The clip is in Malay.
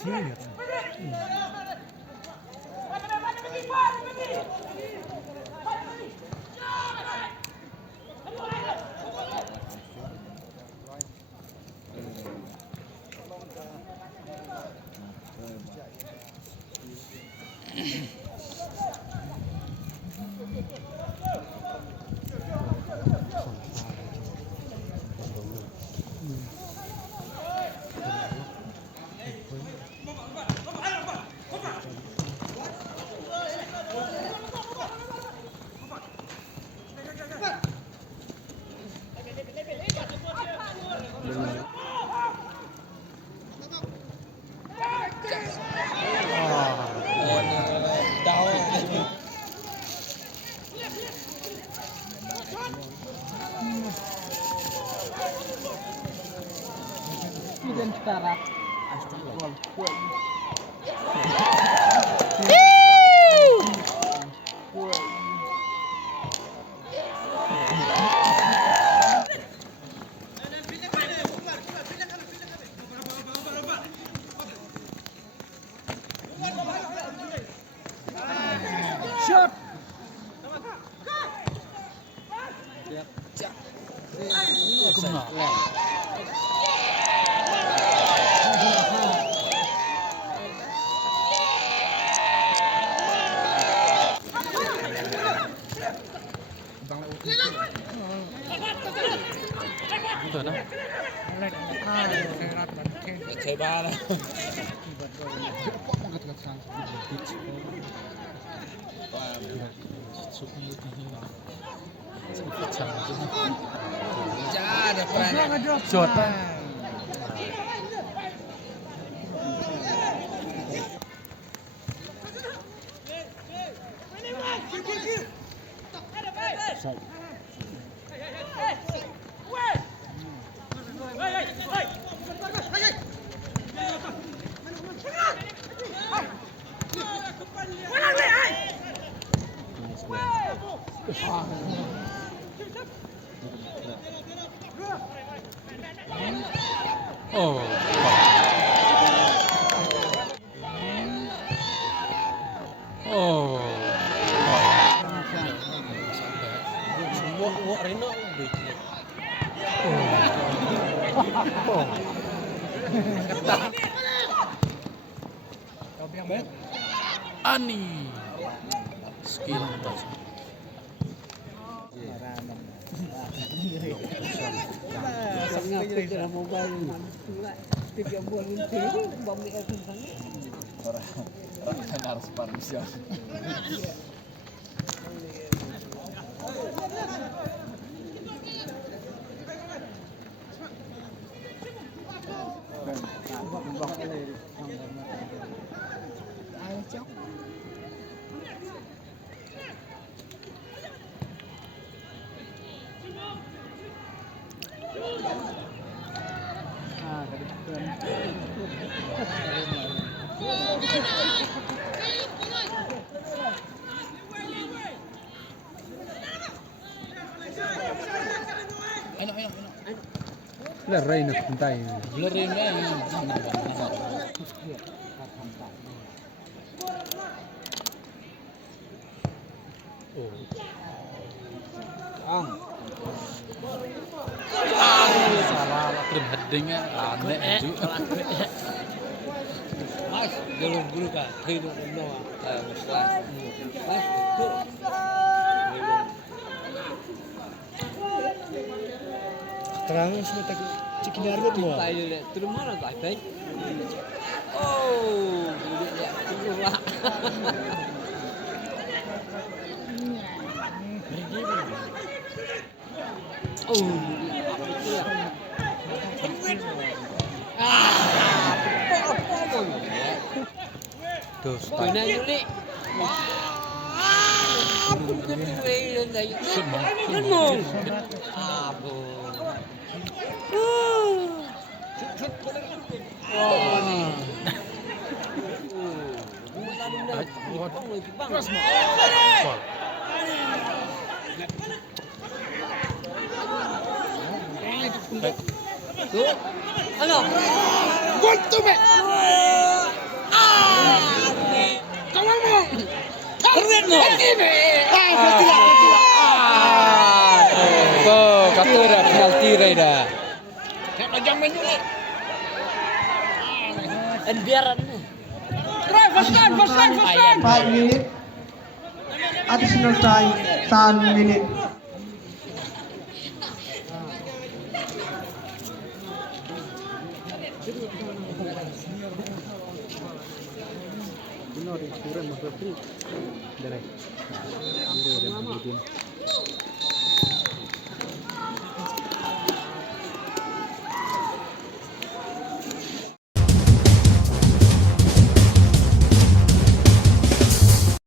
Senior. Dan setarat. Shot. Betul dah. Chơi ba đó. Chà, đẹp quá. Chuột. Oh. Oh. Semua Reno begitu. Oh. Ani. Skill touch. Sangat peda mobile pula. Tiga bulan itu bom di atas sana. Orang harus parmisian. Enak. Lah Raina kuntai. Blurring dah. Oh. Salah trim headingnya aneh juga. Mas, belum guru kah? Hidup Noah. Mas, tu. Terang semua tak cikin harga semua. Saya lihat tu mana tak baik. Oh, dia tunggu lah. Oh, Tuh, Kena Yuli. Bukan duit dan semua. Abu. Tuh, ano? Gol to me. Tuh, kata dah penalti dah. Endiaran. 5 minutes. Additional time 10 minutes. Benar, kurang masuk. Dari.